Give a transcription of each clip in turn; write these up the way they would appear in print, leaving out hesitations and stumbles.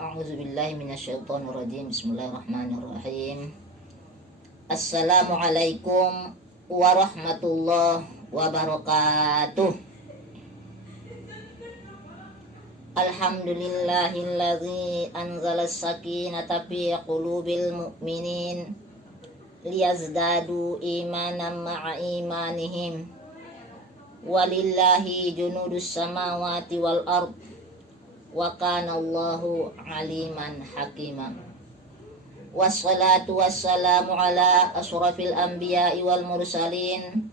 A'udzubillahi minasyaitonirrajim. Bismillahirrahmanirrahim. Assalamualaikum warahmatullahi wabarakatuh. Alhamdulillahilladzi anzalas sakinata fi qulubil mu'minin liyazdadu imanan ma'a imanihim. Walillahi junudus samawati wal ard. Wa kana Allahu aliman hakima. Wassalatu wassalamu ala asyrafil anbiya'i wal mursalin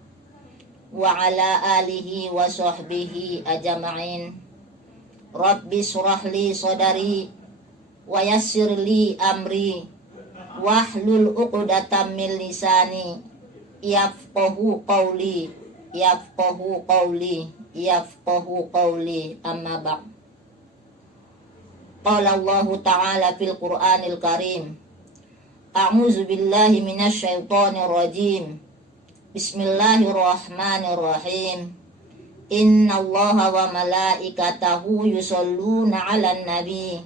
wa ala alihi wa sahbihi ajma'in. Rabbi shrah li sadari wa yassir li amri wahlul 'uqdatam min lisani yafqahu qawli amma ba'd. Qala Allah Ta'ala fil Qur'anil Karim. A'udzu billahi minasy syaithanir rajim. Bismillahirrahmanirrahim. Innallaha wa malaikatahu yusholluna 'alan nabi.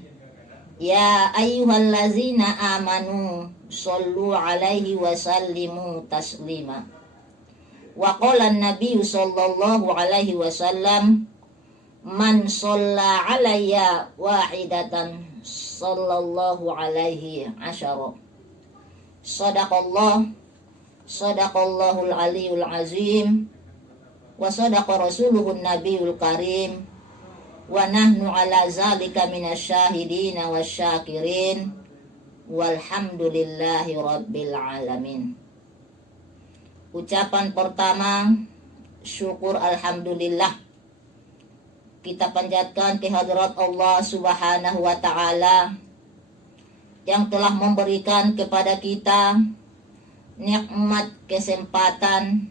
Ya ayyuhallazina amanu shollu 'alaihi wa sallimu taslima. Wa qala an-nabiy sallallahu alaihi wasallam, man sholla alayya wahidatan sallallahu alaihi asyara. Sadaqallahul aliyul azim wa sadaqa rasuluhun nabiyul karim wa nahnu ala zalika minasyahidina wasyakirin walhamdulillahi rabbil alamin. Ucapan pertama, syukur alhamdulillah. Kita panjatkan kehadirat Allah Subhanahu wa Ta'ala yang telah memberikan kepada kita nikmat kesempatan,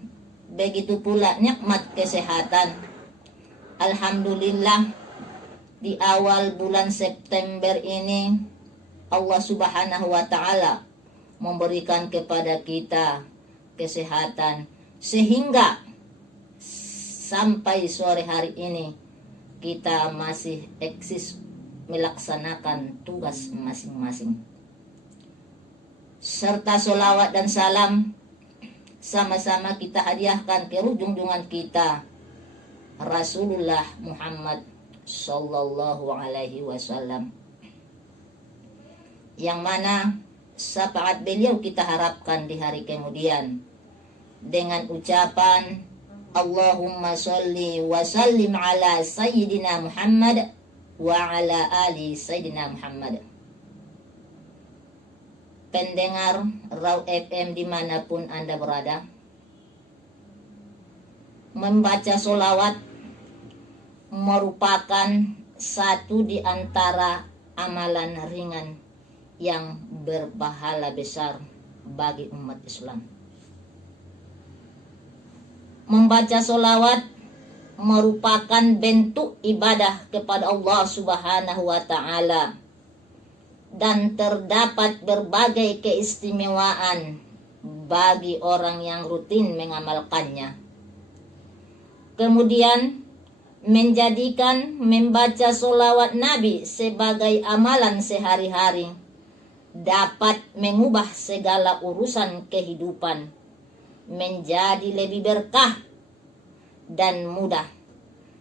begitu pula nikmat kesehatan. Alhamdulillah, di awal bulan September ini Allah Subhanahu wa Ta'ala memberikan kepada kita kesehatan sehingga sampai sore hari ini kita masih eksis melaksanakan tugas masing-masing. Serta sholawat dan salam sama-sama kita hadiahkan ke junjungan kita Rasulullah Muhammad sallallahu alaihi wasallam, yang mana syafaat beliau kita harapkan di hari kemudian dengan ucapan Allahumma sholli wa sallim ala Sayyidina Muhammad wa ala ali Sayyidina Muhammad. Pendengar Raw FM dimanapun Anda berada, membaca sholawat merupakan satu di antara amalan ringan yang berpahala besar bagi umat Islam. Membaca sholawat merupakan bentuk ibadah kepada Allah Subhanahu wa Ta'ala, dan terdapat berbagai keistimewaan bagi orang yang rutin mengamalkannya. Kemudian menjadikan membaca sholawat Nabi sebagai amalan sehari-hari dapat mengubah segala urusan kehidupan menjadi lebih berkah dan mudah.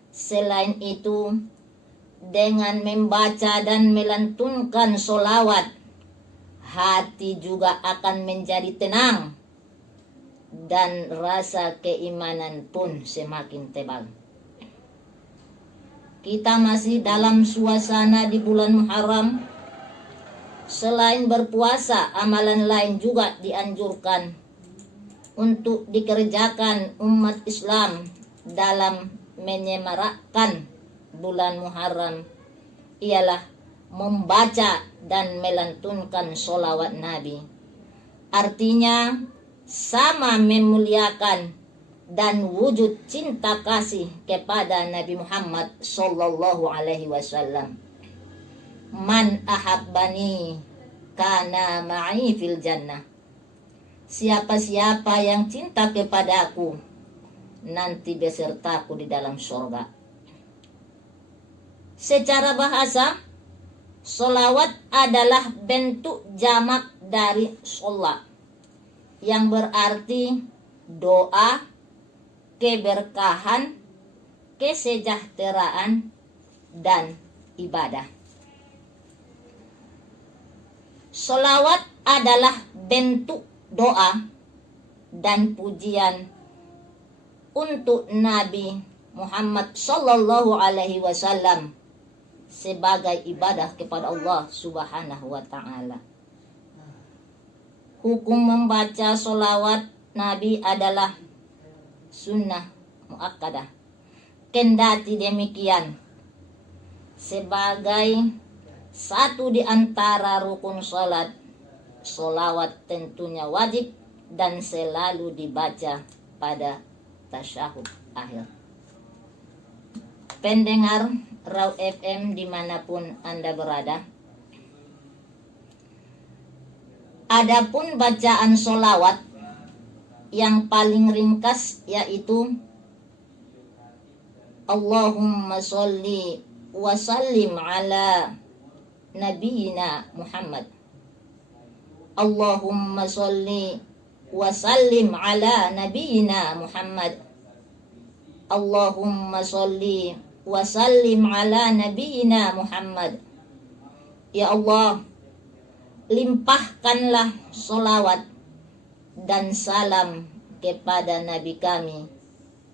Selain itu, dengan membaca dan melantunkan sholawat, hati juga akan menjadi tenang dan rasa keimanan pun semakin tebal. Kita masih dalam suasana di bulan Muharram. Selain berpuasa, amalan lain juga dianjurkan untuk dikerjakan umat Islam dalam menyemarakkan bulan Muharram, ialah membaca dan melantunkan sholawat Nabi. Artinya sama memuliakan dan wujud cinta kasih kepada Nabi Muhammad sallallahu alaihi wasallam. Man ahabbani kana ma'i fil jannah. Siapa-siapa yang cinta kepadaku nanti besertaku di dalam surga. Secara bahasa, Sholawat adalah bentuk jamak dari sholat, yang berarti doa, keberkahan, kesejahteraan, dan ibadah. Sholawat adalah bentuk doa dan pujian untuk Nabi Muhammad Sallallahu Alaihi Wasallam sebagai ibadah kepada Allah Subhanahu wa Ta'ala. Hukum membaca sholawat Nabi adalah sunnah muakkadah. Kendati demikian, sebagai satu di antara rukun sholat, sholawat tentunya wajib dan selalu dibaca pada tasyahud akhir. Pendengar Raw FM dimanapun Anda berada, adapun bacaan sholawat yang paling ringkas yaitu Allahumma sholli wa sallim ala Nabiina Muhammad. Allahumma sholli wa sallim ala Nabiina Muhammad. Allahumma sholli wa sallim ala Nabiina Muhammad. Ya Allah, limpahkanlah sholawat dan salam kepada Nabi kami,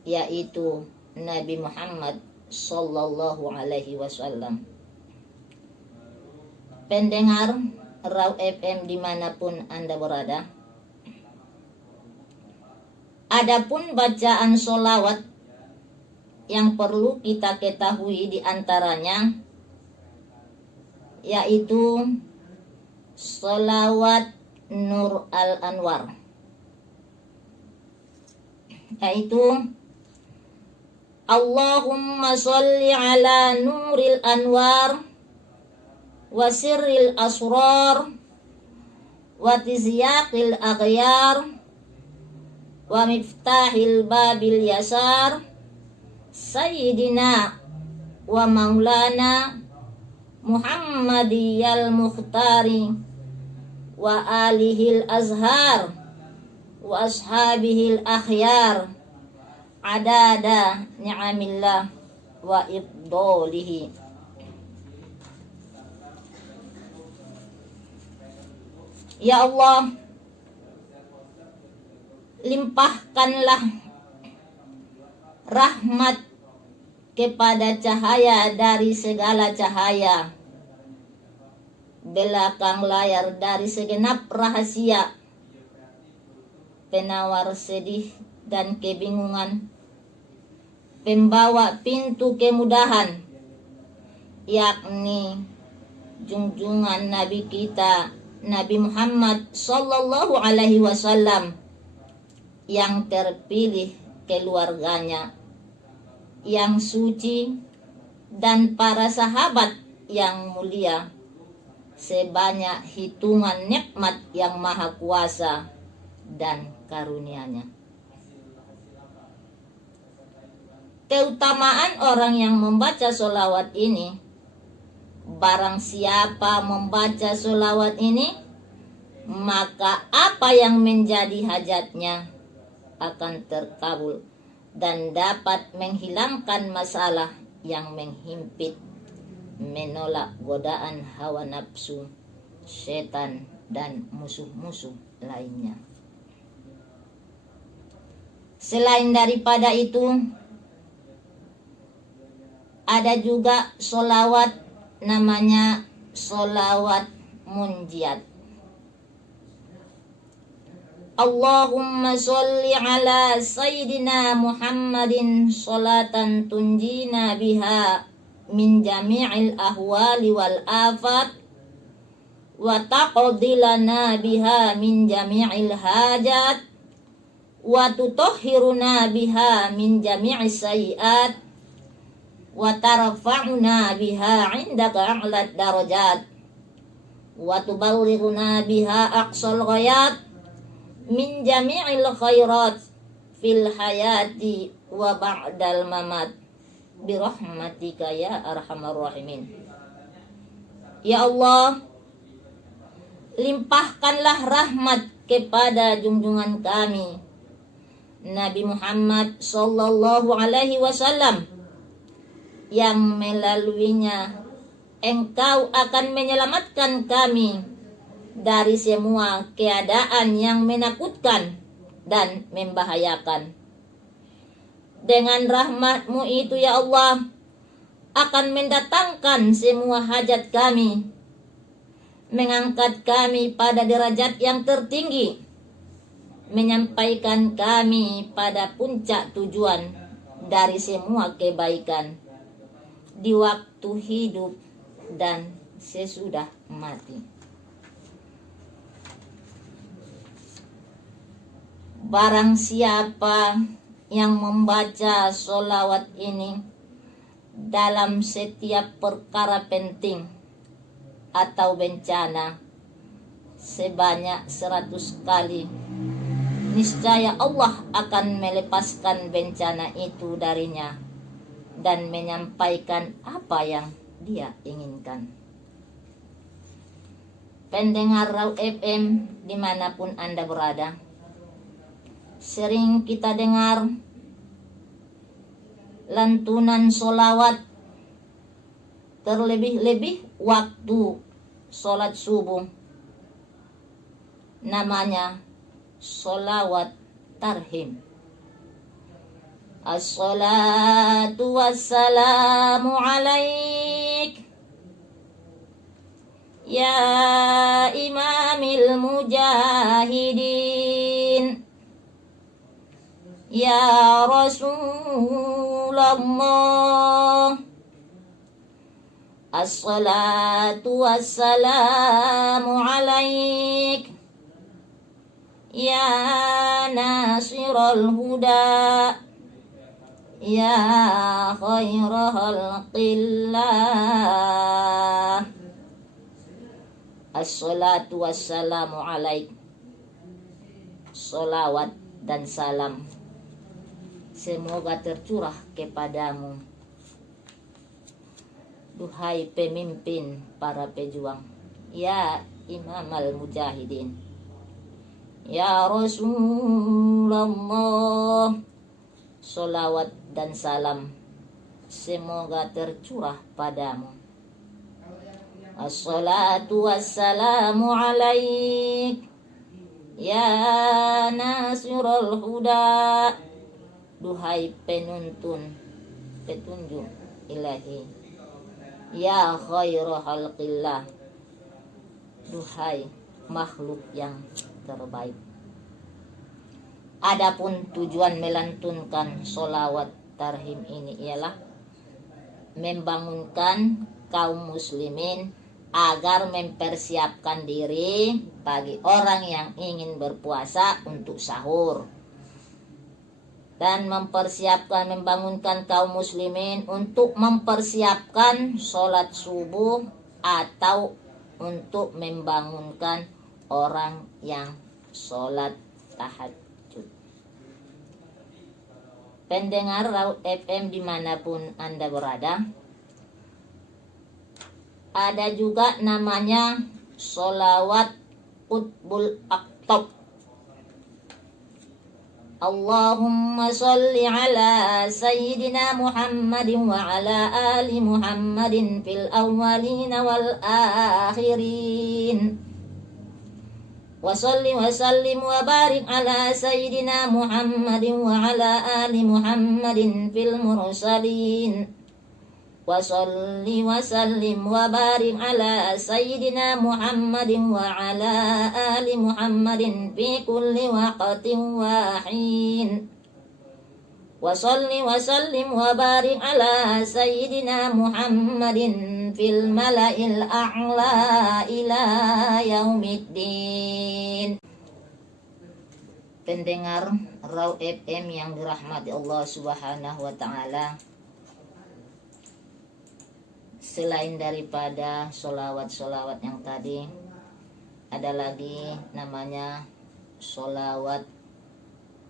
yaitu Nabi Muhammad Sallallahu Alaihi Wasallam. Pendengar Raw FM dimanapun Anda berada, adapun bacaan sholawat yang perlu kita ketahui diantaranya yaitu sholawat Nur al-Anwar, yaitu Allahumma sholli ala nuril anwar wa sirril asrar wa tizyaqil aghyar wa miftahil babil yasar sayyidina wa maulana Muhammadiyal Mukhtari wa alihil azhar wa ashabihil akhyar adada ni'amillah wa ibdolihi. Ya Allah, limpahkanlah rahmat kepada cahaya dari segala cahaya, belakang layar dari segenap rahasia, penawar sedih dan kebingungan, pembawa pintu kemudahan, yakni junjungan Nabi kita Nabi Muhammad Sallallahu Alaihi Wasallam, yang terpilih, keluarganya yang suci, dan para sahabat yang mulia, sebanyak hitungan nikmat yang maha kuasa dan karunia-Nya. Keutamaan orang yang membaca sholawat ini, barang siapa membaca sholawat ini, maka apa yang menjadi hajatnya akan terkabul dan dapat menghilangkan masalah yang menghimpit, menolak godaan hawa nafsu, setan, dan musuh-musuh lainnya. Selain daripada itu, ada juga sholawat namanya sholawat munjiat. Allahumma sholli ala Sayyidina Muhammadin sholatan tunjina biha min jami'il ahwali wal afat wa taqdilana biha min jami'il hajat wa tutahhiruna biha min jami'is sayiat wa tarfa'una biha 'indaka a'lad darajat wa tuballighuna biha aqsal ghayat min jami'il khairat fil hayati wa ba'dal mamat birahmatika ya arhamar rahimin. Ya Allah, limpahkanlah rahmat kepada junjungan kami Nabi Muhammad sallallahu alaihi wasallam, yang melaluinya Engkau akan menyelamatkan kami dari semua keadaan yang menakutkan dan membahayakan. Dengan rahmat-Mu itu ya Allah, akan mendatangkan semua hajat kami, mengangkat kami pada derajat yang tertinggi, menyampaikan kami pada puncak tujuan dari semua kebaikan di waktu hidup dan sesudah mati. Barang siapa yang membaca sholawat ini dalam setiap perkara penting atau bencana sebanyak 100 kali, niscaya Allah akan melepaskan bencana itu darinya dan menyampaikan apa yang dia inginkan. Pendengar Raw FM dimanapun Anda berada, sering kita dengar lantunan sholawat, terlebih-lebih waktu sholat subuh, namanya sholawat tarhim. As-salatu wassalamu alaik ya imamil mujahidin, ya Rasulullah. As-salatu wassalamu alaik ya nasiral huda, ya khairahal qillah. As-salatu wassalamu alaik, salawat dan salam semoga tercurah kepadamu, duhai pemimpin para pejuang, ya imam al-mujahidin, ya Rasulullah. Sholawat dan salam semoga tercurah padamu. As-salatu wassalamu alaik ya nasirul huda, duhai petunjuk ilahi, ya khairu khalqillah, duhai makhluk yang terbaik. Adapun tujuan melantunkan sholawat tarhim ini ialah membangunkan kaum muslimin agar mempersiapkan diri bagi orang yang ingin berpuasa untuk sahur, dan membangunkan kaum muslimin untuk mempersiapkan sholat subuh atau untuk membangunkan orang yang sholat tahajud. Pendengar Raw FM dimanapun Anda berada, ada juga namanya sholawat qutbul aqtab. Allahumma sholli ala sayyidina Muhammadin wa ala ali Muhammadin fil awwalin wal akhirin. Wa sholli wa sallim wa barik ala sayyidina Muhammadin wa ala ali Muhammadin fil mursalin. Wa sholli wa sallim wa barik ala sayyidina Muhammadin wa ala ali Muhammadin fi kulli waqtin wa hin. Wa sholli wa sallim wa barik ala sayyidina Muhammadin fil mala'il a'la ila yaumiddin. Pendengar Raw FM yang dirahmati Allah Subhanahu wa taala, selain daripada sholawat-sholawat yang tadi, ada lagi namanya sholawat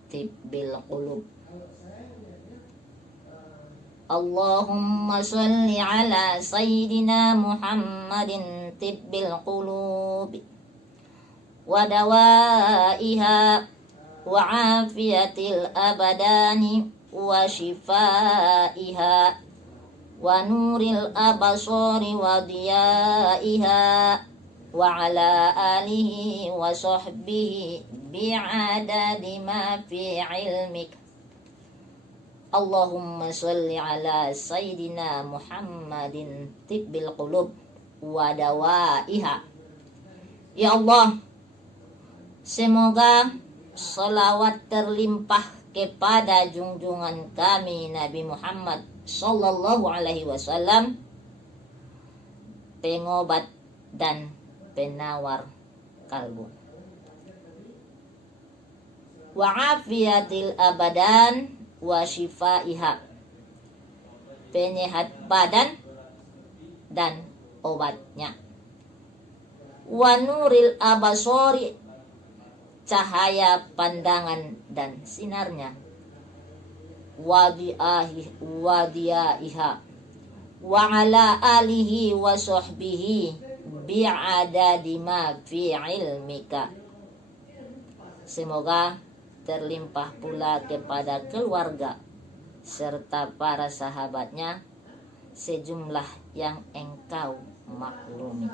tibbil qulub. Allahumma sholli ala sayyidina Muhammadin tibbil qulubi wa dawaiha wa afiyatil abadani wa shifaiha wa nuril abasari wa diyaiha wa ala alihi wa sahbihi bi'adadi ma fi ilmik. Allahumma sholli ala sayyidina Muhammadin tibbil qulub wa dawaiha. Ya Allah, semoga salawat terlimpah kepada junjungan kami Nabi Muhammad sallallahu alaihi wasallam, pengobat dan penawar kalbu, wa afiyatil abadan wa shifaiha, penyehat badan dan obatnya, wa nuril abasori, cahaya pandangan dan sinarnya, wadiyaiha wa ala alihi wa sahbihi bi'adadi ma fi ilmika. Semoga terlimpah pula kepada keluarga serta para sahabatnya sejumlah yang engkau maklumi.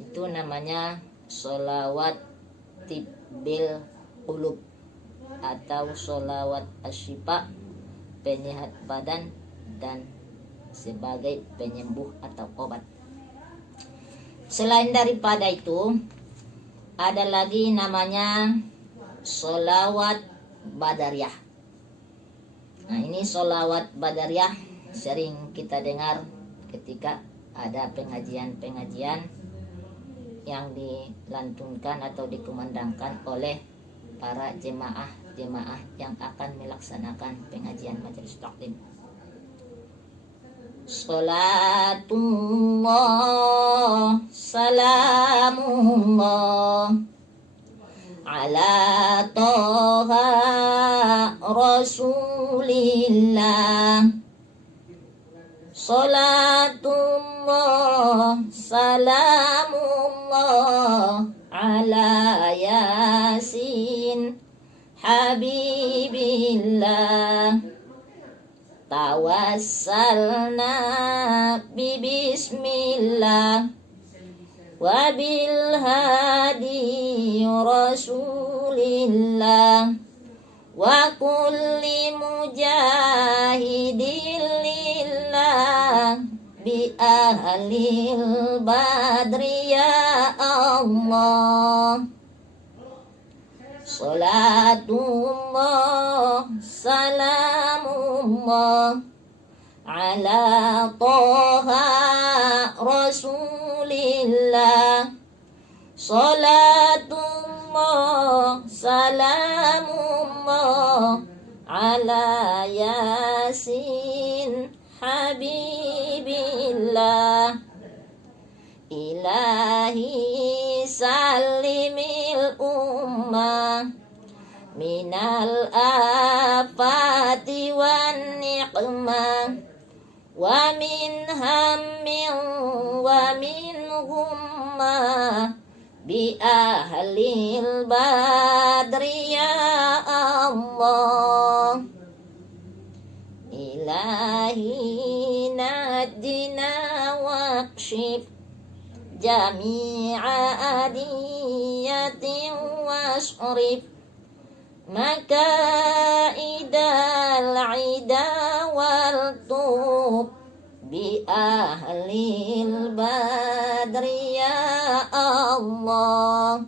Itu namanya sholawat tibbil qulub atau sholawat asyifa, penyehat badan dan sebagai penyembuh atau obat. Selain daripada itu, ada lagi namanya sholawat badariyah. Nah, ini sholawat badariyah sering kita dengar ketika ada pengajian-pengajian yang dilantunkan atau dikumandangkan oleh para jemaah yang akan melaksanakan pengajian majelis taklim. Salatullah salamullah ala toha rasulillah. Salatullah salamullah ala yasin habibillah. Tawassalna bismillah wa bil hadi rasulillah wa kulli mujahidin lillah bi ahlil badri ya Allah. Salatullah salamullah ala toha rasulillah. Salatullah salamullah ala yasin habibillah. Ilahi salimil ummah minal afati wan niqmah wa min hammin wa min ghummah bi ahlil badri ya Allah. Ilahi najina waqshif jami'a adiyatin wasrif makaidal ida wal tub bi ahlil badri ya Allah.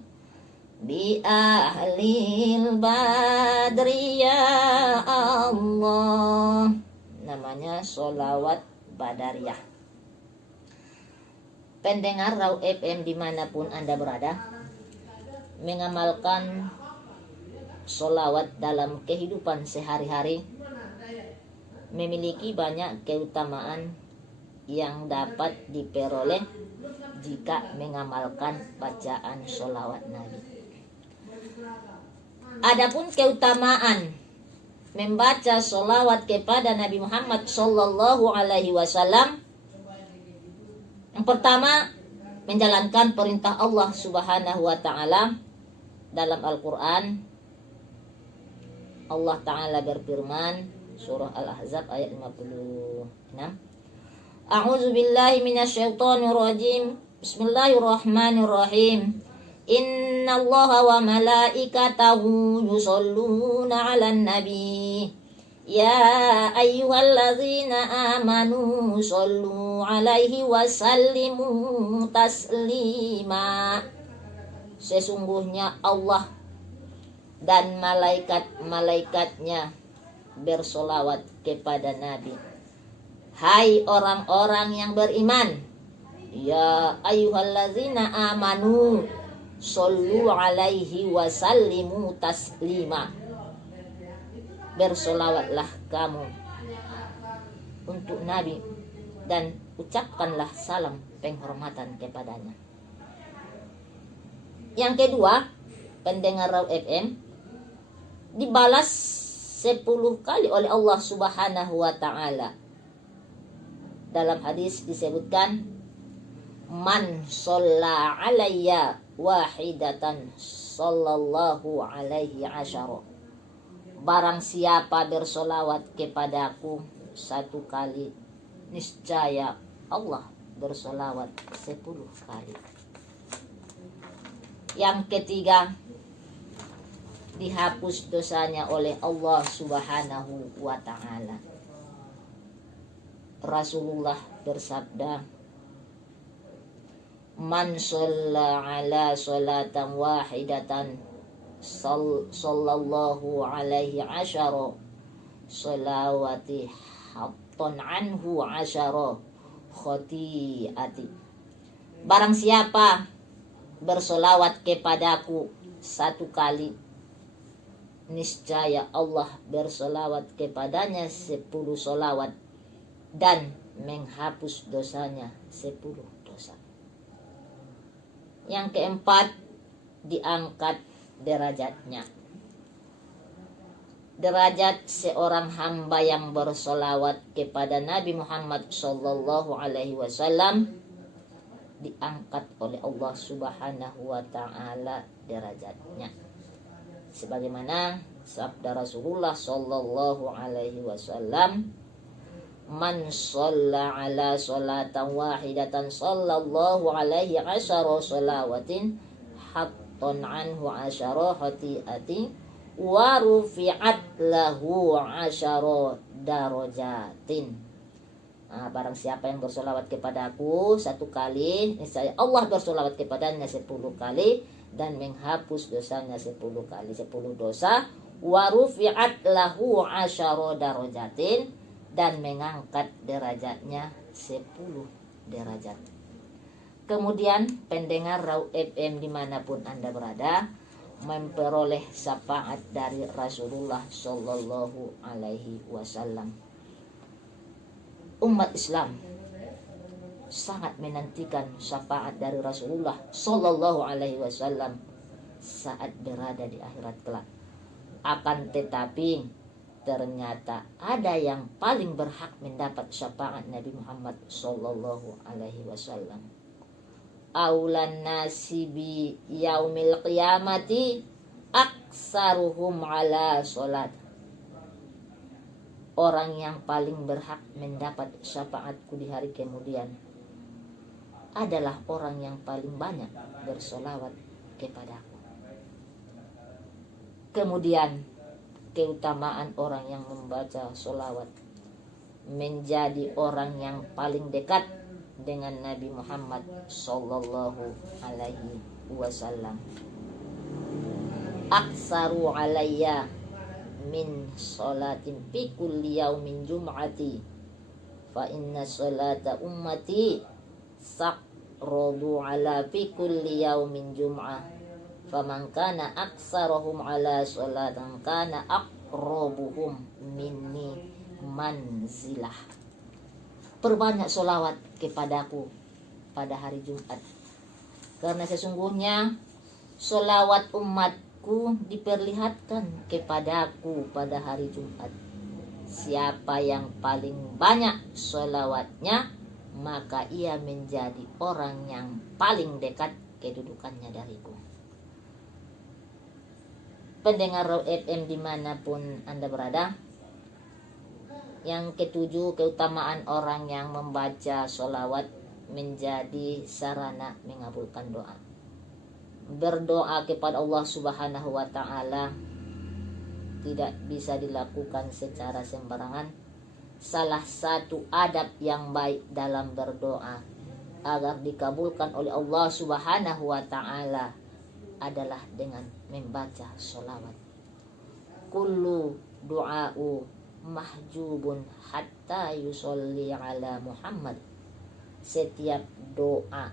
Bi ahlil badri ya Allah. Namanya sholawat badariyah. Pendengar Raw FM dimanapun Anda berada, mengamalkan sholawat dalam kehidupan sehari-hari memiliki banyak keutamaan yang dapat diperoleh jika mengamalkan bacaan sholawat Nabi. Adapun keutamaan membaca solawat kepada Nabi Muhammad Sallallahu Alaihi Wasallam, yang pertama menjalankan perintah Allah Subhanahu Wa Taala dalam Al-Quran. Allah Taala berfirman, surah Al-Ahzab ayat 56. A'udzu billahi minasyaitonir rajim. Bismillahirrahmanirrahim. Innallaha wa malaikatahu yusholluna 'alan nabi. Ya ayyuhalladzina amanu shollu 'alaihi wa sallimu taslima. Sesungguhnya Allah dan malaikat-malaikatnya bersolawat kepada Nabi. Hai orang-orang yang beriman, ya ayyuhalladzina amanu shollu alaihi wa sallimu taslima. Bersolawatlah kamu untuk Nabi dan ucapkanlah salam penghormatan kepadanya. Yang kedua, pendengar Raw FM dibalas 10 kali oleh Allah Subhanahu wa Ta'ala. Dalam hadis disebutkan, man sholla alayya wahidatan sallallahu alaihi asyara. Barang siapa bersolawat kepadaku 1 kali, niscaya Allah bersolawat 10 kali. Yang ketiga, dihapus dosanya oleh Allah Subhanahu wa Ta'ala. Rasulullah bersabda, man shalla ala sholatan wahidatan sallallahu alaihi asyara sholawati hatton anhu asyara khotiati. Barang siapa bersolawat kepadaku 1 kali, niscaya Allah bersolawat kepadanya 10 solawat dan menghapus dosanya 10 dosa. Yang keempat, diangkat derajatnya. Derajat seorang hamba yang bersolawat kepada Nabi Muhammad Sallallahu Alaihi Wasallam diangkat oleh Allah Subhanahu wa Ta'ala derajatnya, sebagaimana sabda Rasulullah Sallallahu Alaihi Wasallam, man shalla ala sholatan wahidatan sallallahu alaihi asyara sholawatin hatton anhu asyara khati'ati wa rufi'at lahu asyara darajatin. Barang siapa yang bersolawat kepadaku 1 kali, niscaya Allah bersolawat kepadanya 10 kali dan menghapus dosanya 10 kali, 10 dosa. Wa rufi'at lahu asyara darajatin, dan mengangkat derajatnya 10 derajat. Kemudian pendengar Raw FM dimanapun Anda berada, memperoleh syafaat dari Rasulullah Sallallahu Alaihi Wasallam. Umat Islam sangat menantikan syafaat dari Rasulullah Sallallahu Alaihi Wasallam saat berada di akhirat kelak. Akan tetapi ternyata ada yang paling berhak mendapat syafaat Nabi Muhammad Sallallahu Alaihi Wasallam. Aulan nasibi yaumil qiyamati aksaruhum ala sholat. Orang yang paling berhak mendapat syafaatku di hari kemudian adalah orang yang paling banyak bersolawat kepadaku. Kemudian keutamaan orang yang membaca solawat menjadi orang yang paling dekat dengan Nabi Muhammad Sallallahu Alaihi Wasallam. Aksaru alayya min sholatin fi kulli yaumin jum'ati fa inna sholata ummati saqradu ala fi kulli yaumin jum'ah faman kana aksarohum ala sholatan kana aqrabuhum minni manzilah. Perbanyak solawat kepadaku pada hari Jumat, karena sesungguhnya solawat umat dariku diperlihatkan kepadaku pada hari Jumat. Siapa yang paling banyak sholawatnya, maka ia menjadi orang yang paling dekat kedudukannya dariku. Pendengar Raw FM dimanapun Anda berada, yang ketujuh, keutamaan orang yang membaca sholawat menjadi sarana mengabulkan doa. Berdoa kepada Allah Subhanahu wa Ta'ala tidak bisa dilakukan secara sembarangan. Salah satu adab yang baik dalam berdoa agar dikabulkan oleh Allah Subhanahu wa Ta'ala adalah dengan membaca sholawat. Kullu du'a'u mahjubun hatta yusolli ala Muhammad. Setiap doa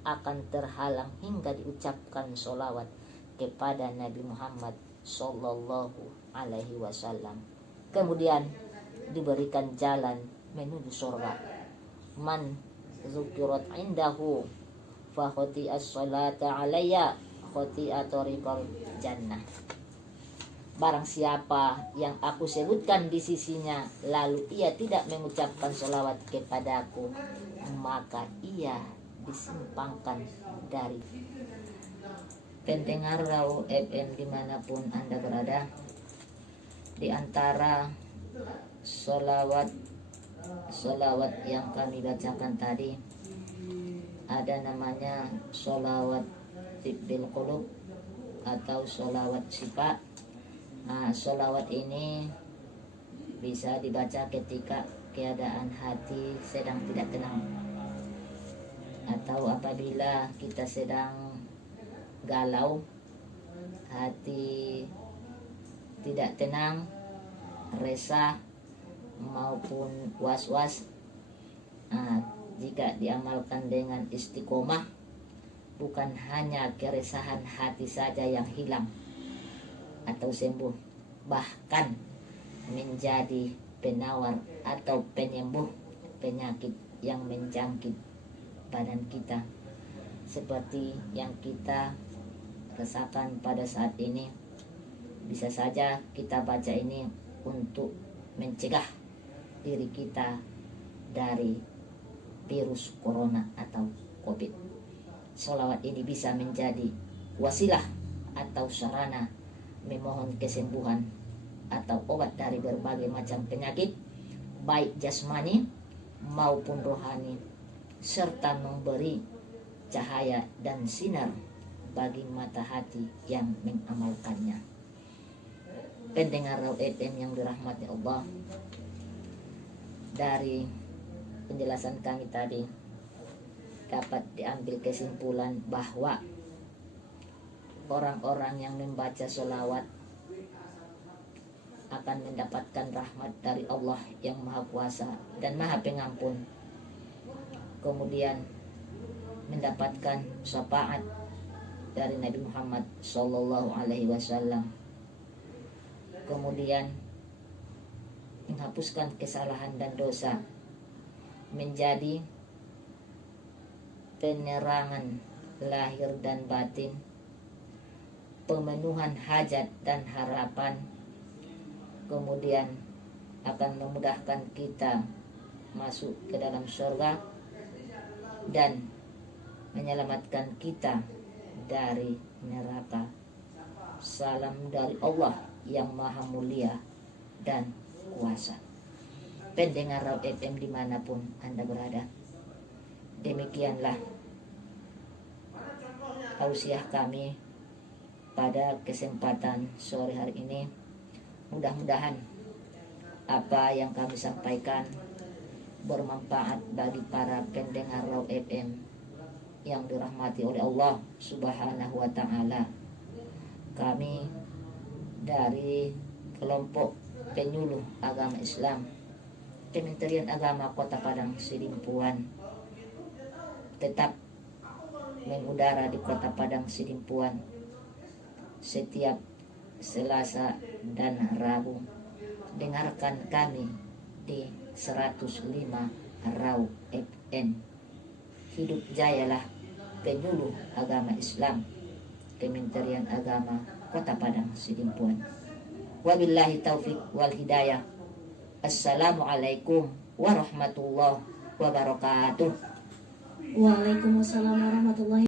akan terhalang hingga diucapkan sholawat kepada Nabi Muhammad Sallallahu Alaihi Wasallam. Kemudian diberikan jalan menuju surga. Man zukirat indahu fa khati'as salata alayya khati'at tariqal jannah. Barang siapa yang aku sebutkan di sisinya lalu ia tidak mengucapkan sholawat kepadaku, maka ia disimpangkan dari. Pendengar Raw FM dimanapun Anda berada, di antara sholawat yang kami bacakan tadi ada namanya sholawat tibbil qulub atau sholawat syifa. Nah, sholawat ini bisa dibaca ketika keadaan hati sedang tidak tenang, atau apabila kita sedang galau, hati tidak tenang, resah maupun was-was. Nah, jika diamalkan dengan istiqomah, bukan hanya keresahan hati saja yang hilang atau sembuh, bahkan menjadi penawar atau penyembuh penyakit yang menjangkit badan kita, seperti yang kita rasakan pada saat ini. Bisa saja kita baca ini untuk mencegah diri kita dari virus corona atau COVID. Sholawat ini bisa menjadi wasilah atau sarana memohon kesembuhan atau obat dari berbagai macam penyakit, baik jasmani maupun rohani, serta memberi cahaya dan sinar bagi mata hati yang mengamalkannya. Pendengar Raw FM yang dirahmati Allah, dari penjelasan kami tadi dapat diambil kesimpulan bahwa orang-orang yang membaca sholawat akan mendapatkan rahmat dari Allah yang Maha Kuasa dan Maha Pengampun, kemudian mendapatkan syafaat dari Nabi Muhammad Sallallahu Alaihi Wasallam, kemudian menghapuskan kesalahan dan dosa, menjadi penerangan lahir dan batin, pemenuhan hajat dan harapan, kemudian akan memudahkan kita masuk ke dalam surga dan menyelamatkan kita dari neraka. Salam dari Allah yang Maha Mulia dan Kuasa. Pendengar Raw FM dimanapun Anda berada, demikianlah tausiah kami pada kesempatan sore hari ini. Mudah-mudahan apa yang kami sampaikan bermanfaat bagi para pendengar Raw FM yang dirahmati oleh Allah Subhanahu wa Ta'ala. Kami dari kelompok penyuluh agama Islam Kementerian Agama Kota Padang Sidimpuan tetap mengudara di Kota Padang Sidimpuan setiap Selasa dan Rabu. Dengarkan kami di 105 Raw FM. Hidup jayalah penyuluh agama Islam Kementerian Agama Kota Padang, Sidimpuan. Wabillahi taufiq wal hidayah. Assalamualaikum warahmatullahi wabarakatuh. Waalaikumsalam warahmatullahi